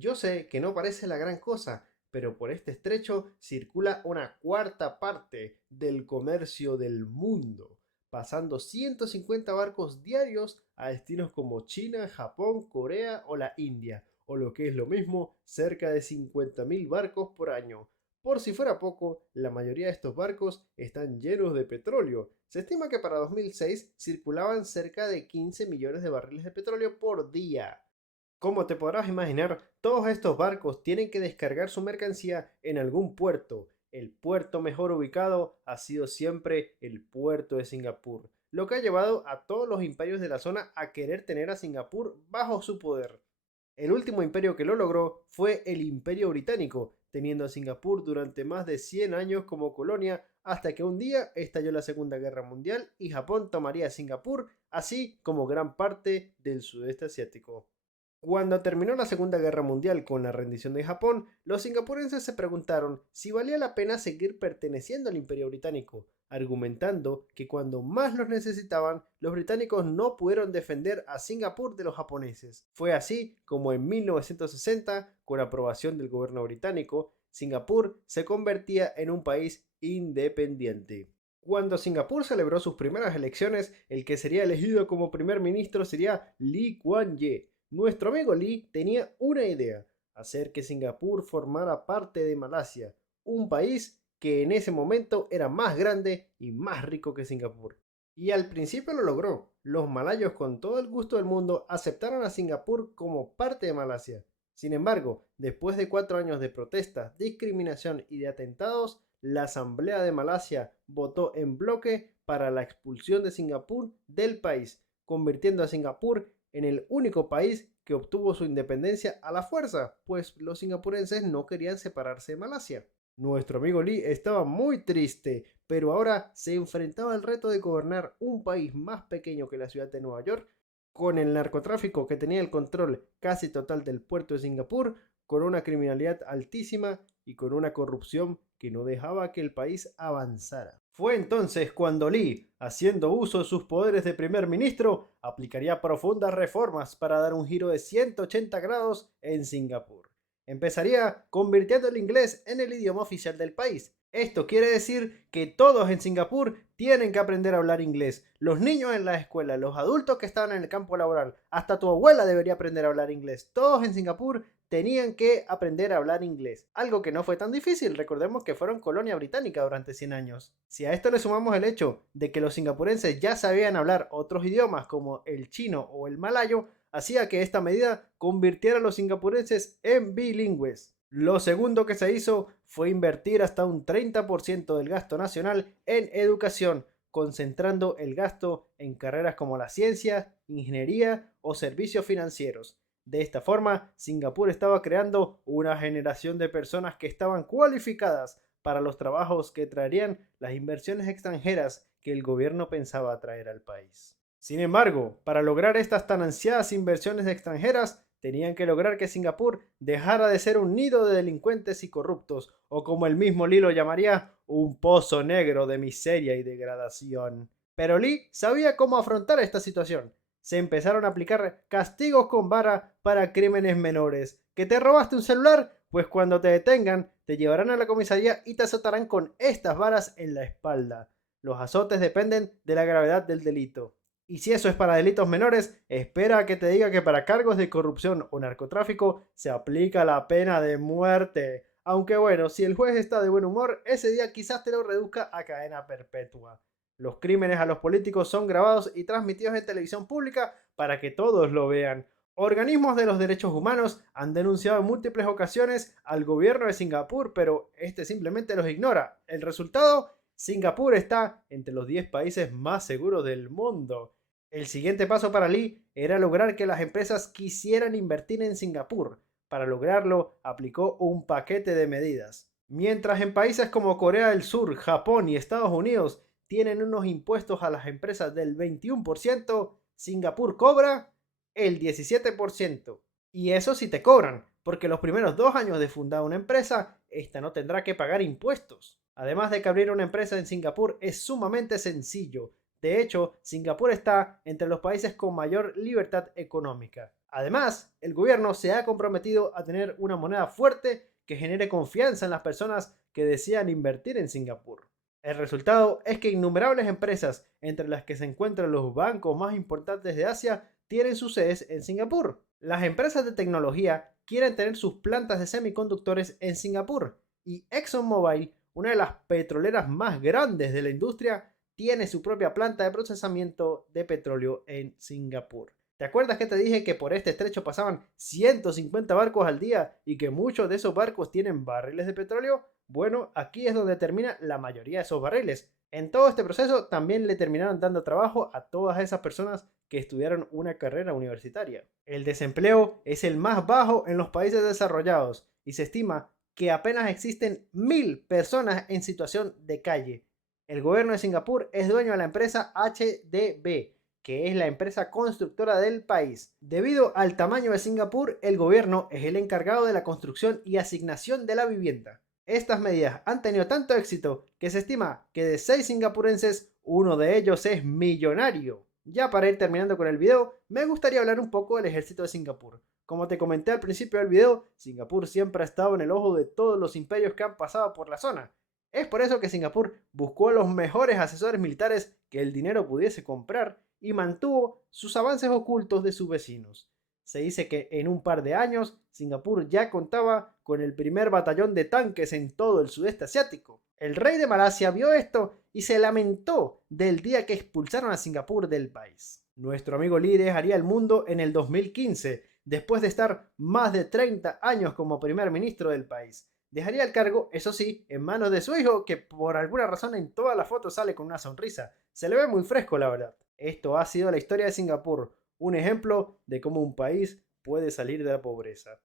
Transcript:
Yo sé que no parece la gran cosa, pero por este estrecho circula una cuarta parte del comercio del mundo, pasando 150 barcos diarios a destinos como China, Japón, Corea o la India, o lo que es lo mismo, cerca de 50.000 barcos por año. Por si fuera poco, la mayoría de estos barcos están llenos de petróleo. Se estima que para 2006 circulaban cerca de 15 millones de barriles de petróleo por día. Como te podrás imaginar, todos estos barcos tienen que descargar su mercancía en algún puerto. El puerto mejor ubicado ha sido siempre el puerto de Singapur, lo que ha llevado a todos los imperios de la zona a querer tener a Singapur bajo su poder. El último imperio que lo logró fue el Imperio Británico, teniendo a Singapur durante más de 100 años como colonia hasta que un día estalló la Segunda Guerra Mundial y Japón tomaría a Singapur, así como gran parte del sudeste asiático. Cuando terminó la Segunda Guerra Mundial con la rendición de Japón, los singapurenses se preguntaron si valía la pena seguir perteneciendo al Imperio Británico, argumentando que cuando más los necesitaban, los británicos no pudieron defender a Singapur de los japoneses. Fue así como en 1960, con aprobación del gobierno británico, Singapur se convertía en un país independiente. Cuando Singapur celebró sus primeras elecciones, el que sería elegido como primer ministro sería Lee Kuan Yew. Nuestro amigo Lee tenía una idea: hacer que Singapur formara parte de Malasia, un país que en ese momento era más grande y más rico que Singapur. Y al principio lo logró. Los malayos con todo el gusto del mundo aceptaron a Singapur como parte de Malasia. Sin embargo, después de 4 años de protestas, discriminación y de atentados, la Asamblea de Malasia votó en bloque para la expulsión de Singapur del país, convirtiendo a Singapur en el único país que obtuvo su independencia a la fuerza, pues los singapurenses no querían separarse de Malasia. Nuestro amigo Lee estaba muy triste, pero ahora se enfrentaba al reto de gobernar un país más pequeño que la ciudad de Nueva York, con el narcotráfico que tenía el control casi total del puerto de Singapur, con una criminalidad altísima y con una corrupción que no dejaba que el país avanzara. Fue entonces cuando Lee, haciendo uso de sus poderes de primer ministro, aplicaría profundas reformas para dar un giro de 180 grados en Singapur. Empezaría convirtiendo el inglés en el idioma oficial del país. Esto quiere decir que todos en Singapur tienen que aprender a hablar inglés. Los niños en la escuela, los adultos que estaban en el campo laboral, hasta tu abuela debería aprender a hablar inglés. Todos en Singapur tenían que aprender a hablar inglés. Algo que no fue tan difícil, recordemos que fueron colonia británica durante 100 años. Si a esto le sumamos el hecho de que los singapurenses ya sabían hablar otros idiomas como el chino o el malayo, hacía que esta medida convirtiera a los singapurenses en bilingües. Lo segundo que se hizo fue invertir hasta un 30% del gasto nacional en educación, concentrando el gasto en carreras como la ciencia, ingeniería o servicios financieros. De esta forma, Singapur estaba creando una generación de personas que estaban cualificadas para los trabajos que traerían las inversiones extranjeras que el gobierno pensaba atraer al país. Sin embargo, para lograr estas tan ansiadas inversiones extranjeras, tenían que lograr que Singapur dejara de ser un nido de delincuentes y corruptos, o como el mismo Lee lo llamaría, un pozo negro de miseria y degradación. Pero Lee sabía cómo afrontar esta situación. Se empezaron a aplicar castigos con vara para crímenes menores. ¿Que te robaste un celular? Pues cuando te detengan, te llevarán a la comisaría y te azotarán con estas varas en la espalda. Los azotes dependen de la gravedad del delito. Y si eso es para delitos menores, espera a que te diga que para cargos de corrupción o narcotráfico se aplica la pena de muerte. Aunque bueno, si el juez está de buen humor, ese día quizás te lo reduzca a cadena perpetua. Los crímenes a los políticos son grabados y transmitidos en televisión pública para que todos lo vean. Organismos de los derechos humanos han denunciado en múltiples ocasiones al gobierno de Singapur, pero este simplemente los ignora. El resultado: Singapur está entre los 10 países más seguros del mundo. El siguiente paso para Lee era lograr que las empresas quisieran invertir en Singapur. Para lograrlo, aplicó un paquete de medidas. Mientras en países como Corea del Sur, Japón y Estados Unidos tienen unos impuestos a las empresas del 21%, Singapur cobra el 17%. Y eso sí te cobran, porque los primeros 2 años de fundar una empresa, esta no tendrá que pagar impuestos. Además de que abrir una empresa en Singapur es sumamente sencillo. De hecho, Singapur está entre los países con mayor libertad económica. Además, el gobierno se ha comprometido a tener una moneda fuerte que genere confianza en las personas que desean invertir en Singapur. El resultado es que innumerables empresas, entre las que se encuentran los bancos más importantes de Asia, tienen sus sedes en Singapur. Las empresas de tecnología quieren tener sus plantas de semiconductores en Singapur y ExxonMobil, una de las petroleras más grandes de la industria, tiene su propia planta de procesamiento de petróleo en Singapur. ¿Te acuerdas que te dije que por este estrecho pasaban 150 barcos al día y que muchos de esos barcos tienen barriles de petróleo? Bueno, aquí es donde termina la mayoría de esos barriles. En todo este proceso también le terminaron dando trabajo a todas esas personas que estudiaron una carrera universitaria. El desempleo es el más bajo en los países desarrollados y se estima que apenas existen 1000 personas en situación de calle. El gobierno de Singapur es dueño de la empresa HDB, que es la empresa constructora del país. Debido al tamaño de Singapur, el gobierno es el encargado de la construcción y asignación de la vivienda. Estas medidas han tenido tanto éxito que se estima que de 6 singapurenses, uno de ellos es millonario. Ya para ir terminando con el video, me gustaría hablar un poco del ejército de Singapur. Como te comenté al principio del video, Singapur siempre ha estado en el ojo de todos los imperios que han pasado por la zona. Es por eso que Singapur buscó a los mejores asesores militares que el dinero pudiese comprar y mantuvo sus avances ocultos de sus vecinos. Se dice que en un par de años Singapur ya contaba con el primer batallón de tanques en todo el sudeste asiático. El rey de Malasia vio esto y se lamentó del día que expulsaron a Singapur del país. Nuestro amigo Lee dejaría el mundo en el 2015, después de estar más de 30 años como primer ministro del país. Dejaría el cargo, eso sí, en manos de su hijo, que por alguna razón en todas las fotos sale con una sonrisa. Se le ve muy fresco, la verdad. Esto ha sido la historia de Singapur, un ejemplo de cómo un país puede salir de la pobreza.